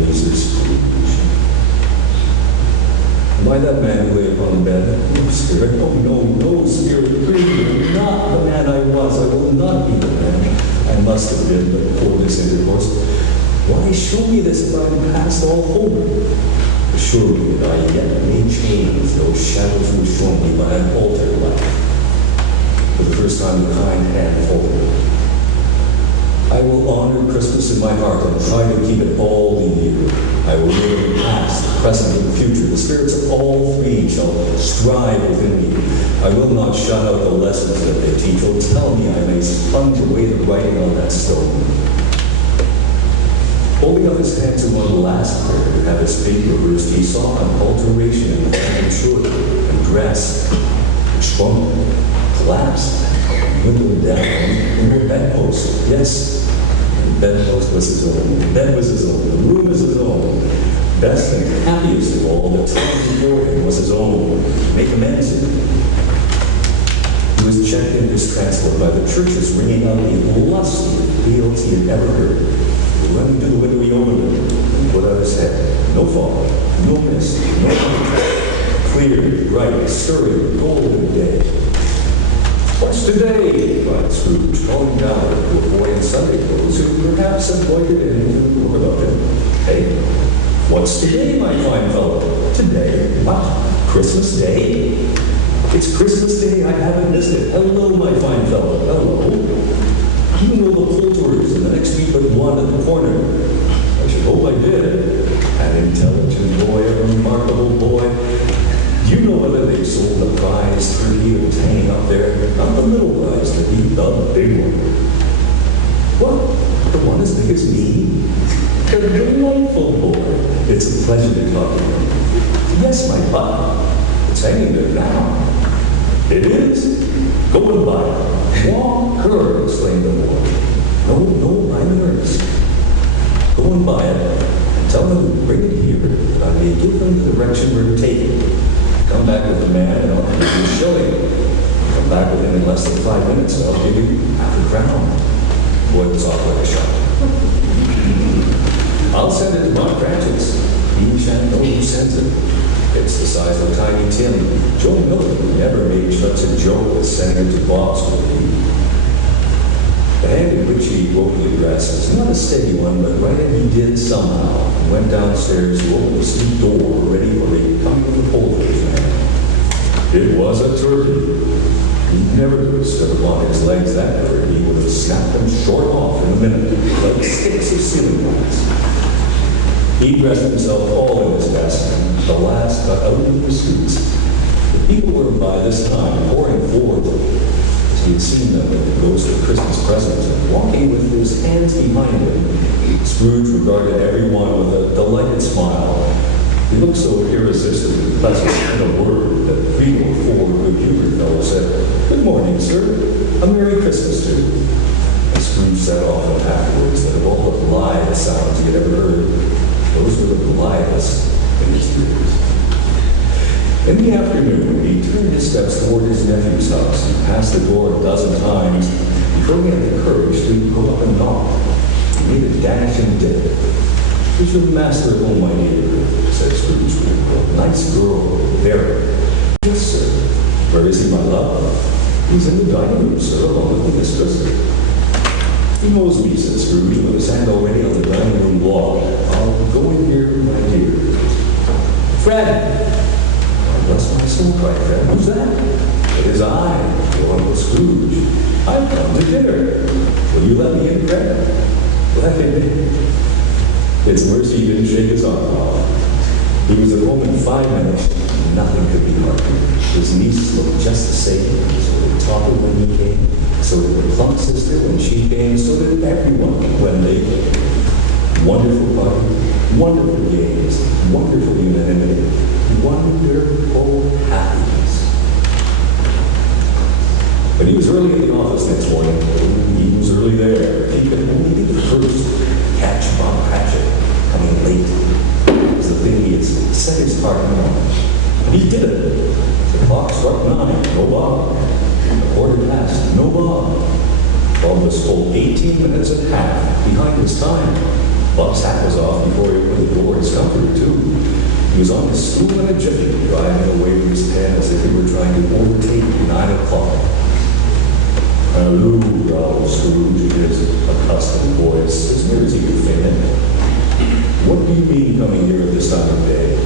Ebenezer Scrooge. Am I that man who lay upon the bed? No, spirit. Oh, no, no, spirit. Please, not the man I was. I will not be the man I must have been before this intercourse. Why show me this if I am past all hope? Assure me that I yet may change those shadows which show me by an altered life. For the first time, the kind hand folded. I will honor Christmas in my heart and try to keep it all the year. I will live in the past, the present, and the future. The spirits of all three shall strive within me. I will not shut out the lessons that they teach. Oh, tell me I may sponge away the writing on that stone. Holding up his hand to one last prayer to have his fate reversed, he saw an alteration in the shirt and dress, which shrunk, collapsed, dwindled down in her bedpost. Yes, the bedpost was his own. The bed was his own. The room was his own. Best and happiest of all, the time before him was his own. Make amends in. He was checked in his transport by the churches ringing out the lustiest peals he had ever heard. Running to the window, he opened it and put out his head. No fog, no mist, no contrast. Clear, bright, stirring, golden day. What's today? Cried Scrooge, calling down to a boy in Sunday clothes who perhaps had loitered in and overlooked him. Hey, what's today, my fine fellow? Today? What? Christmas Day? It's Christmas Day. I haven't missed it. Hello, my fine fellow. Hello. You know the Poulterers in the next week but one at the corner. I should hope I did. An intelligent boy, a remarkable boy. Do you know whether they sold the prize turkey that was hanging up there? Not the little prize, the big one. What? The one as big as me? A delightful boy. It's a pleasure to talk to you. Yes, my butt. It's hanging there now. It is? Go and buy it. Walk her, exclaimed the boy. No, I'm in earnest. Go and buy it, and tell them to bring it here, that I may give them the direction we're taking. Come back with the man, and I'll give you a shilling. Come back with him in less than 5 minutes, and I'll give you half a crown. The boy was off like a shot. I'll send it to Mark Branches. He shan't know who sends it. It's the size of a tiny tin. Joe Milton never made such a joke as sending it to Boston. The hand in which he wrote the address was not a steady one, but right in he did somehow, and went downstairs to open the street door, ready for the coming of the Poulterers man. It was a turkey. He never could have stood upon his legs that turkey. He would have snapped them short off in a minute, like sticks of ceiling lights. He dressed himself all in his best, and the last got out into the streets. The people were by this time pouring forward as he had seen them with the ghost of Christmas presents, and walking with his hands behind him. Scrooge regarded everyone with a delighted smile. He looked so irresistibly pleasant in a word that 3 or 4 good-humored fellows said, "Good morning, sir. A Merry Christmas to you." And Scrooge said often afterwards that of all the blithe sounds he had ever heard, those were the blithest in his ears. In the afternoon, he turned his steps toward his nephew's house and passed the door a dozen times before he had the courage to go up and knock. He made a dash and did. "Is your master at home, my dear?" said Scrooge. "Nice girl, very." "Yes, sir." "Where is he, my love?" "He's in the dining room, sir, along with the mistress." "He knows me," said Scrooge, with his hand already on the dining room wall. "I'll go in here, my dear." "Fred!" "Oh, bless my soul," cried Fred. "Who's that?" "It is I, your Uncle Scrooge. I've come to dinner. Will you let me in, Fred?" "Let him in." It's mercy he didn't shake his arm off. He was at home in 5 minutes. Nothing could be harder. His niece looked just the same. So did Toppy when he came. So did the plump sister when she came. So did everyone when they came. Wonderful party, wonderful games, wonderful unanimity, wonderful happiness. But he was early in the office next morning. He was early there. He could only be the first to catch Bob Cratchit coming late. It was the thing he had set his heart on. And he did it. The clock struck 9, no Bob. A quarter past, no Bob. Bob was full 18 minutes and a half behind his time. Bob's hat was off before he opened the his comforter, too. He was on his stool in a jiffy, driving away with his pen as if he were trying to overtake 9 o'clock. "Hello," growled Scrooge in his accustomed voice, as near as he could fit in. "What do you mean coming here at this time of day?"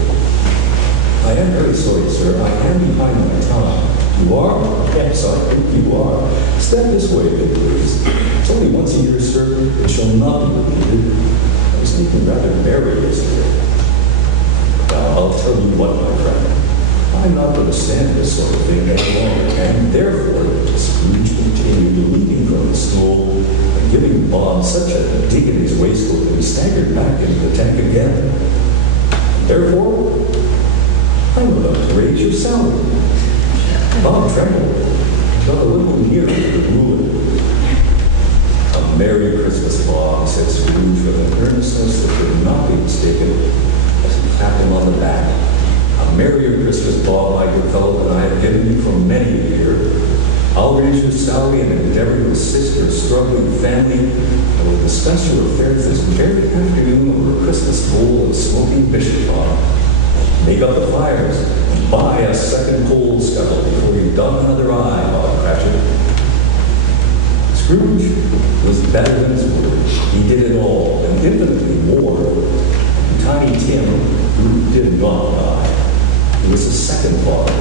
"I am very sorry, sir. I am behind my time." "You are?" "Yes, I think you are. Step this way, if you please. It's only once a year, sir. It shall not be repeated. I was thinking rather merry yesterday. Now, I'll tell you what, my friend. I'm not going to stand this sort of thing any longer, and therefore," Scrooge continued, leaping from the stool and giving Bob such a dig in his waistcoat that he staggered back into the tank again. "Therefore, I'm about to raise your salary." Bob trembled, got a little nearer to the ruin. "A Merry Christmas, Bob," said Scrooge with an earnestness that could not be mistaken, as he clapped him on the back. "A merrier Christmas, Bob, my good fellow, than I have given you for many a year. I'll raise your salary and endeavor to assist your struggling family, and will discuss your affairs this very afternoon over a Christmas bowl of smoking bishop pot. Make up the fires, and buy a second coal scuttle before you dug another eye, Bob Cratchit." Scrooge was better than his word. He did it all, and infinitely more. And Tiny Tim, who did not die, he was a second father.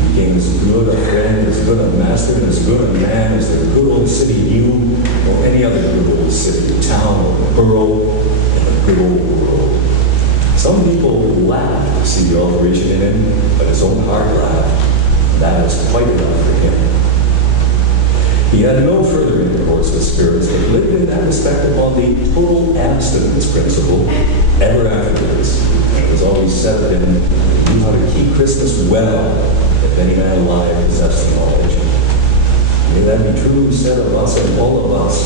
He became as good a friend, as good a master, and as good a man as the good old city knew, or any other good old city, town, or borough, in the good old world. Some people laughed to see the alteration in him, but his own heart laughed. That was quite enough for him. He had no further intercourse with spirits, but lived in that respect upon the total abstinence principle ever afterwards. And it was always said of him, he knew how to keep Christmas well, if any man alive possessed the knowledge. May that be true said of us and all of us.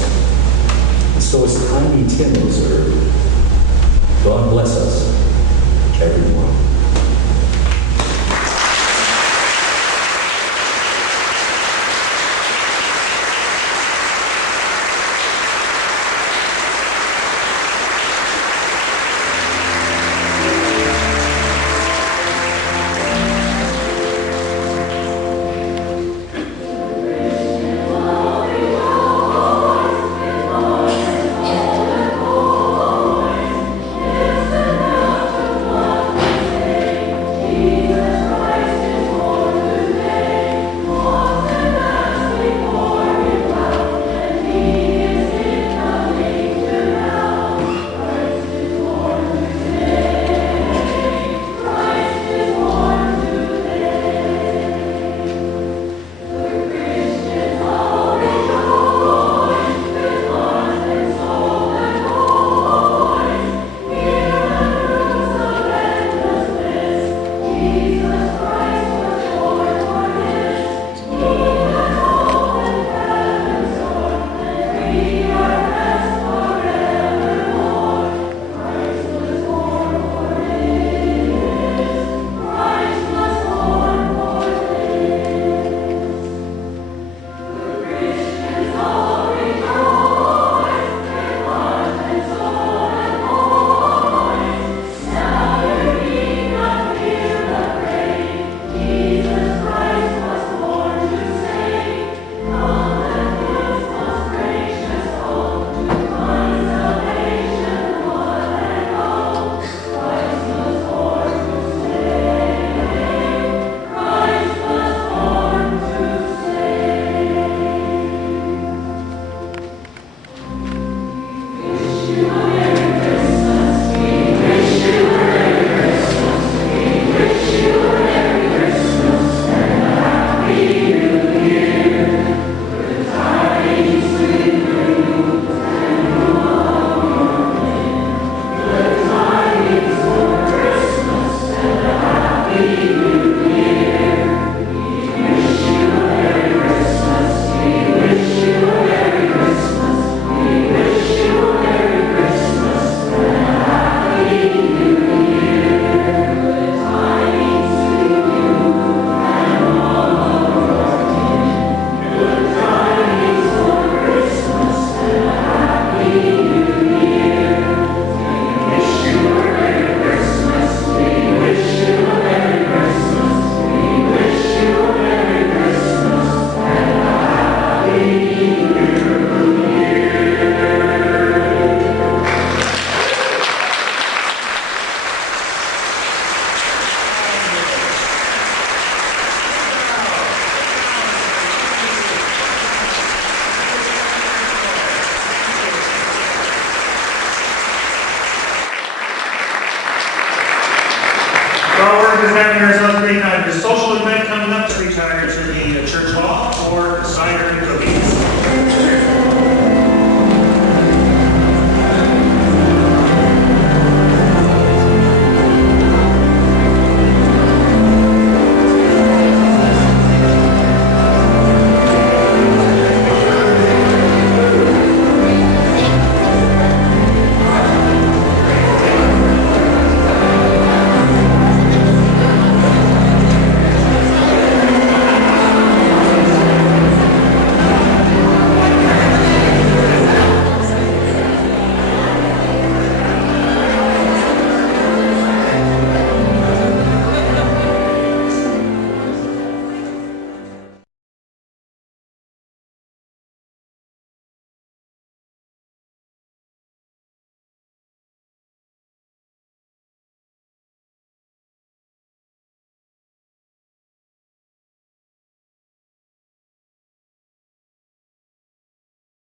And so as Tiny Tim observed, God bless us